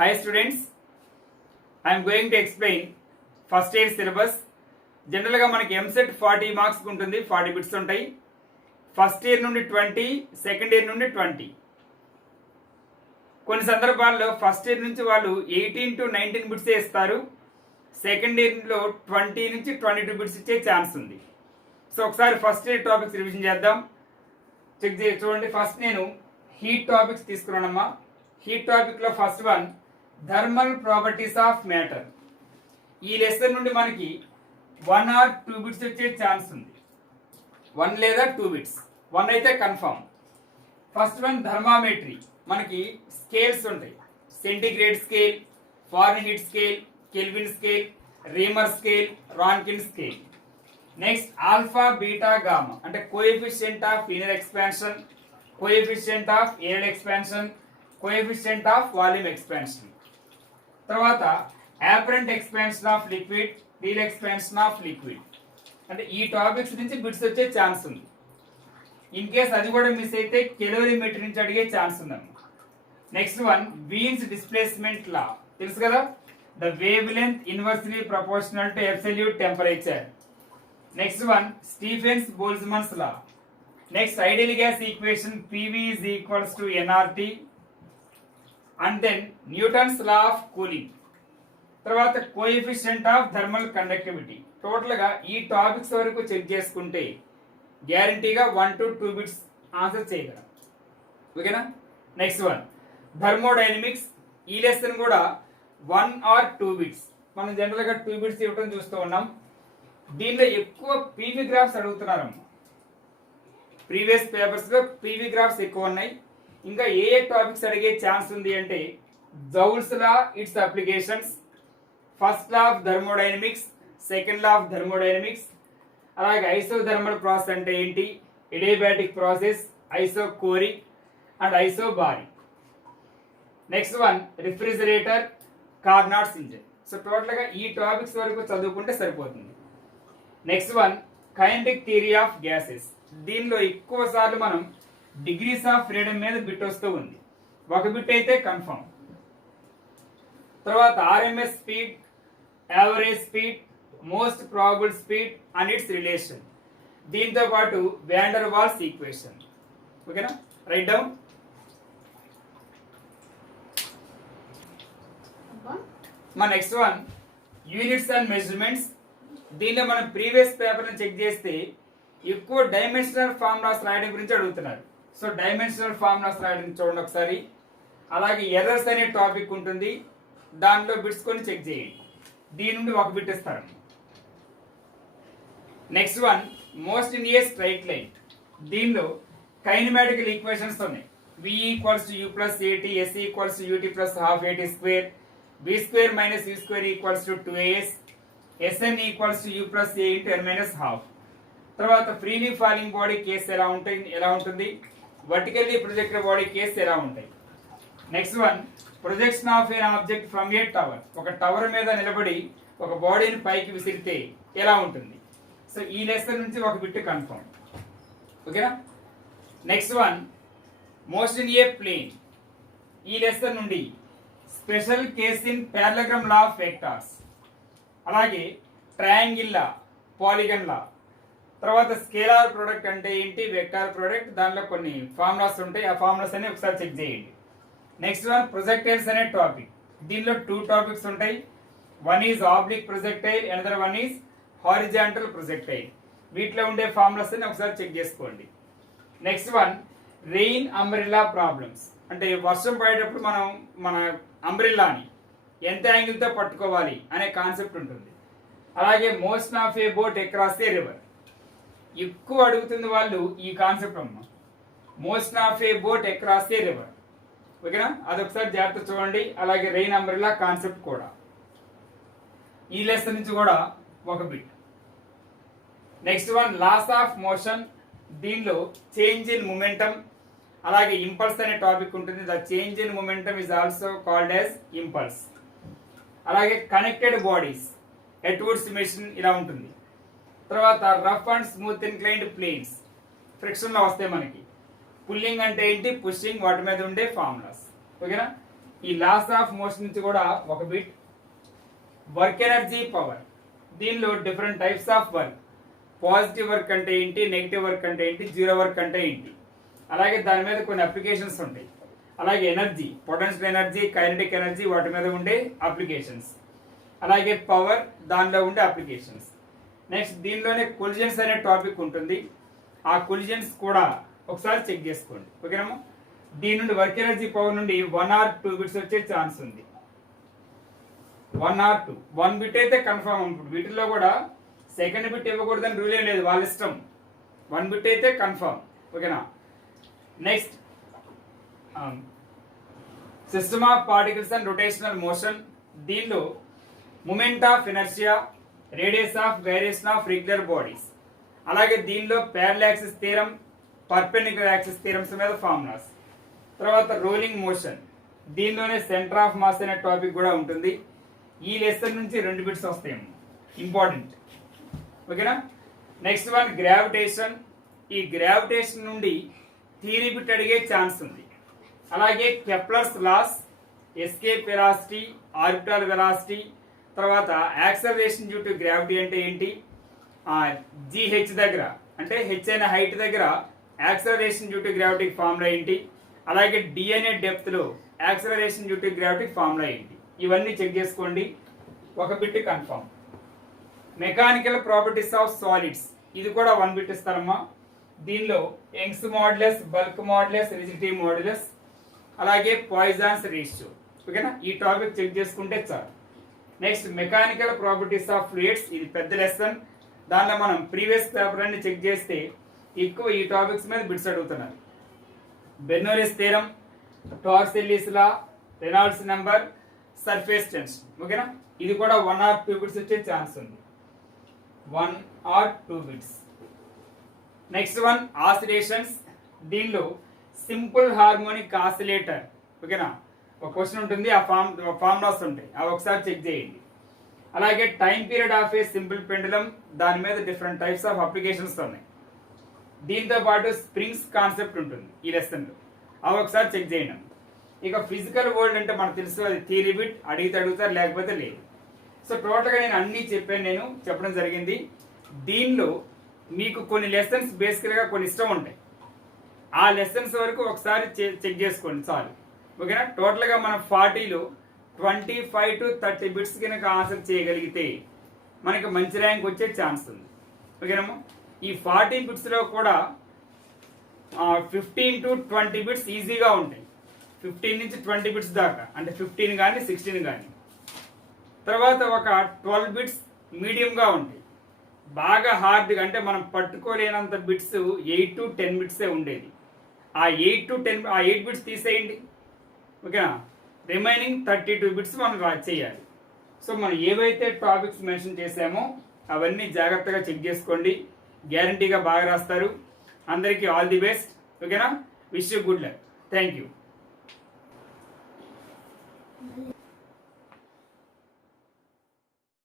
Hi students, I am going to explain first year syllabus. జనరల్గా మనకి EAMCET 40 marks ఉంటుంది, 40 bits ఉంటాయి. ఫస్ట్ ఇయర్ నుండి 20, సెకండ్ ఇయర్ నుండి 20. కొన్ని సందర్భాల్లో ఫస్ట్ ఇయర్ నుంచి వాళ్ళు 18 to 19 బిట్సే ఇస్తారు, సెకండ్ ఇయర్లో 20 నుంచి 22 బిట్స్ ఇచ్చే ఛాన్స్ ఉంది. సో ఒకసారి ఫస్ట్ ఇయర్ టాపిక్స్ రివిజన్ చేద్దాం. చెక్ చేసి చూడండి. ఫస్ట్ నేను హీట్ టాపిక్స్ తీసుకున్నానమ్మా. హీట్ టాపిక్లో first one thermal properties of matter. ఈ లెసన్ నుండి మనకి 1 or 2 బిట్స్ వచ్చే ఛాన్స్ ఉంది. 1 లేదా 2 బిట్స్, 1 అయితే కన్ఫర్మ్. First one థర్మామెట్రీ. మనకి స్కేల్స్ ఉంటాయి, centigrade scale, Fahrenheit scale, Kelvin scale, Reaumur scale, Rankine scale. Next alpha beta gamma అంటే coefficient of inner expansion, coefficient of areal expansion, coefficient of volume expansion. తర్వాత apparent expansion of liquid, real expansion of liquid. అంటే ఈ topics నుంచి bits వచ్చే chance ఉంది. In case అది కూడా miss అయితే కెలోరీమీటర్ నుంచి అడిగే ఛాన్స్ ఉందమ్మా. Next one Wien's displacement law. తెలుసు కదా, the wavelength inversely proportional to absolute temperature. Next one Stefan's Boltzmann's law. Next ideal gas equation PV is equals to nRT. And then Newton's law of cooling. తర్వాత coefficient of thermal conductivity. టోటల్గా ఈ topics వరకు check చేసుకుంటే గ్యారంటీగా 1 to 2 bits answer చేయగలం. ఓకేనా. Next one thermodynamics. ఈ lesson కూడా 1 or 2 బిట్స్. మనం జనరల్గా 2 బిట్స్ ఇవ్వడం చూస్తూ ఉన్నాం. దీనిలో ఎక్కువ పీవీ గ్రాఫ్స్ అడుగుతున్నారమ్మా. ప్రీవియస్ పేపర్స్లో పీవీ గ్రాఫ్స్ ఎక్కువ ఉన్నాయి. ఇంకా ఏ టాపిక్స్ అడిగే ఛాన్స్ ఉంది అంటే Joule's law, it's applications, first law of thermodynamics, second law of thermodynamics, అలాగే ఐసోథర్మల్ ప్రాసెస్ అంటే ఏంటి, adiabatic process, isochoric and isobaric. Next one refrigerator, Carnot's engine. So టోటల్గా ఈ టాపిక్స్ వరకు చదువుకుంటే సరిపోతుంది. Next one kinetic theory of gases. దీనిలో ఎక్కువ సార్లు మనం డిగ్రీస్ ఆఫ్ ఫ్రీడమ్ మీద బిట్ వస్తూ ఉంది. ఒక బిట్ అయితే కన్ఫర్మ్. తర్వాత RMS speed, average speed, most probable speed and it's relation. దీంతో పాటు వ్యాండర్ వాల్స్ ఈక్వేషన్. ఓకేనా, రైట్ డౌన్. మా next one units and measurements. దీనిలో మనం ప్రీవియస్ పేపర్ని చెక్ చేస్తే ఎక్కువ డైమెన్షనల్ ఫార్ములాస్ రాయడం గురించి అడుగుతున్నారు. సో డైమెన్షనల్ ఫార్ములాస్ రాయడం చూడండి ఒకసారి. అలాగే ఎర్రర్స్ అనే టాపిక్ ఉంటుంది, దానిలో బిట్స్ కొని చెక్ చేయండి. దీని నుండి ఒక బిట్ ఇస్తారు. Next one most in a straight line. దీనిలో కైనమాటికల్ ఈక్వేషన్స్ ఉన్నాయి. V equals to U plus AT, S equals to UT plus half AT square, B square minus U square equals to 2AS, SN equals to U plus A into N minus half. తర్వాత freely falling body case ఎలా ఉంటుంది, vertically projected body case ఎలా ఉంటాయి. Next one projection of an object from A tower. ఒక tower మీద నిలబడి ఒక బాడీని పైకి విసిరితే ఎలా ఉంటుంది. సో ఈ లెసన్ నుంచి ఒక బిట్ కన్ఫర్మ్. ఓకేనా. Next one most in a plane. ఈ లెసన్ నుండి special case in parallelogram law of vectors, అలాగే ట్రయాంగిల్ లా, పాలిగన్ లా. తర్వాత స్కేలార్ ప్రోడక్ట్ అంటే ఏంటి, వెక్టార్ ప్రోడక్ట్, దానిలో కొన్ని ఫార్ములాస్ ఉంటాయి. ఆ ఫార్ములాస్ అన్ని ఒకసారి చెక్ చేయండి. నెక్స్ట్ వన్ ప్రొజెక్టైల్స్ అనే టాపిక్. దీనిలో 2 టాపిక్స్ ఉంటాయి. One is oblique projectile, another one is horizontal projectile. వీటిలో ఉండే ఫార్ములాస్ అన్ని ఒకసారి చెక్ చేసుకోండి. Next one rain umbrella problems. అంటే వర్షం పడేటప్పుడు మనం మన అంబ్రెల్లాని ఎంత యాంగిల్తో పట్టుకోవాలి అనే కాన్సెప్ట్ ఉంటుంది. అలాగే motion of a boat across a river. ఎక్కువ అడుగుతుంది వాళ్ళు ఈ కాన్సెప్ట్ అమ్మా, motion of a boat across a river. ఓకేనా, అదొకసారి జాగ్రత్త చూడండి. అలాగే రెయిన్ అంబ్రెల్లా కాన్సెప్ట్ కూడా ఈ లెసన్ నుంచి కూడా ఒక bit. Next one laws of motion. దీనిలో చేంజ్ ఇన్ మొమెంటం, అలాగే ఇంపల్స్ అనే టాపిక్ ఉంటుంది. The change in momentum is also called as impulse. అలాగే కనెక్టెడ్ బాడీస్, ఎట్వుడ్స్ మెషిన్ ఇలా ఉంటుంది. తర్వాత rough and smooth inclined planes, friction లో వస్తాయి మనకి. పుల్లింగ్ అంటే ఏంటి, పుషింగ్, వాటి మీద ఉండే ఫార్ములాస్. ఓకేనా. ఈ లాస్ ఆఫ్ మోషన్ నుంచి కూడా ఒక బిట్. వర్క్ ఎనర్జీ పవర్, దీనిలో different types of work, positive work అంటే ఏంటి, నెగిటివ్ వర్క్ అంటే ఏంటి, జీరో వర్క్ అంటే ఏంటి, అలాగే దాని మీద కొన్ని అప్లికేషన్స్ ఉంటాయి. అలాగే energy, potential energy, kinetic energy, వాటి మీద ఉండే అప్లికేషన్స్, అలాగే పవర్, దానిలో ఉండే అప్లికేషన్స్. నెక్స్ట్ దీనిలోనే కొలిజన్స్ అనే టాపిక్ ఉంటుంది. ఆ కొలిజన్స్ కూడా ఒకసారి చెక్ చేసుకోండి, ఓకేనమ్మా. దీని నుండి వర్క్ ఎనర్జీ పవర్ నుండి 1 or 2 బిట్స్ వచ్చే ఛాన్స్ ఉంది. 1 or 2, 1 బిట్ అయితే కన్ఫర్మ్. ఇప్పుడు వీటిల్లో కూడా సెకండ్ బిట్ ఇవ్వకూడదని రూల్ ఏం లేదు, వాళ్ళ ఇష్టం. 1 బిట్ అయితే కన్ఫర్మ్, ఓకేనా. Next system of particles and rotational motion. దీనిలో moment of inertia, radius of variation of regular bodies, అలాగే దీనిలో parallel axis theorem, perpendicular axis theorems మీద ఫార్ములాస్. తర్వాత రోలింగ్ మోషన్, దీనిలోనే సెంటర్ ఆఫ్ మాస్ అనే టాపిక్ కూడా ఉంటుంది. ఈ లెసన్ నుంచి 2 బిట్స్ వస్తాయి, ఇంపార్టెంట్, ఓకేనా. Next one gravitation. ఈ గ్రావిటేషన్ నుండి థియరీ బిట్ అడిగే ఛాన్స్ ఉంది. అలాగే Kepler's laws, escape velocity, orbital velocity, తర్వాత యాక్సలరేషన్ డ్యూ టు గ్రావిటీ అంటే ఏంటి, GH దగ్గర అంటే హెచ్ అనే హైట్ దగ్గర acceleration due to gravity formula ఏంటి, అలాగే D అనే డెప్త్ లో acceleration due to gravity formula ఏంటి, ఇవన్నీ చెక్ చేసుకోండి. ఒక bit confirm. Mechanical properties of solids, ఇది కూడా 1 బిట్ ఇస్తారమ్మా. దీనిలో Young's modulus, bulk modulus, rigidity modulus, అలాగే పాయిజన్స్ రేషియో, ఓకేనా. ఈ టాపిక్ చెక్ చేసుకుంటే చాలు. Next mechanical properties of fluids, ఇది పెద్ద లెసన్. దానిలో మనం ప్రీవియస్ పేపర్ అన్ని చెక్ చేస్తే ఎక్కువ ఈ టాపిక్స్ మీద బిట్స్ అడుగుతున్నారు. బెర్నౌలీస్ థీరం, టార్సెల్లీస్ లా, రెనాల్డ్స్ నెంబర్, సర్ఫేస్ టెన్షన్, ఓకేనా. ఇది కూడా 1 or 2 బిట్స్ వచ్చే ఛాన్స్ ఉంది. 1 or 2 bits. Next one oscillations. దీనిలో సింపుల్ హార్మోనిక్ ఆసిలేటర్, ఓకేనా. ఒక క్వశ్చన్ ఉంటుంది, ఆ ఫార్ములాస్ ఉంటాయి, అవి ఒకసారి చెక్ చేయండి. అలాగే time period of A simple pendulum, దాని మీద డిఫరెంట్ టైప్స్ ఆఫ్ అప్లికేషన్స్ ఉన్నాయి. దీంతో పాటు స్ప్రింగ్స్ కాన్సెప్ట్ ఉంటుంది ఈ లెసన్లో, అవి ఒకసారి చెక్ చేయండి. ఇక ఫిజికల్ వరల్డ్ అంటే మనకు తెలుసు, అది థియరీ బిట్, అడిగితే అడుగుతారు, లేకపోతే లేదు. సో టోటల్గా నేను అన్నీ చెప్పడం జరిగింది. దీనిలో మీకు కొన్ని లెసన్స్ బేసికల్గా కొన్ని ఇష్టం ఉంటాయి, ఆ లెసన్స్ వరకు ఒకసారి చెక్ చేసుకోండి చాలు, ఓకేనా. టోటల్గా మనం 40లో 25 to 30 బిట్స్ కనుక ఆన్సర్ చేయగలిగితే మనకి మంచి ర్యాంక్ వచ్చే ఛాన్స్ ఉంది, ఓకేనమ్మా. ఈ 40 బిట్స్లో కూడా 15 to 20 బిట్స్ ఈజీగా ఉంటాయి. 15 నుంచి 20 బిట్స్ దాకా, అంటే 15 కానీ 16 కానీ. తర్వాత ఒక 12 బిట్స్ మీడియంగా ఉంటాయి. బాగా హార్డ్గా అంటే మనం పట్టుకోలేనంత బిట్స్ 8 to 10 బిట్సే ఉండేది. ఆ 8 బిట్స్ తీసేయండి, ఓకేనా. రిమైనింగ్ 32 బిట్స్ మనం చేయాలి. సో మనం ఏవైతే టాపిక్స్ మెన్షన్ చేసామో అవన్నీ జాగ్రత్తగా చెక్ చేసుకోండి, గ్యారంటీగా బాగా రాస్తారు. అందరికీ ఆల్ ది బెస్ట్, ఓకేనా. Wish you good luck. Thank you.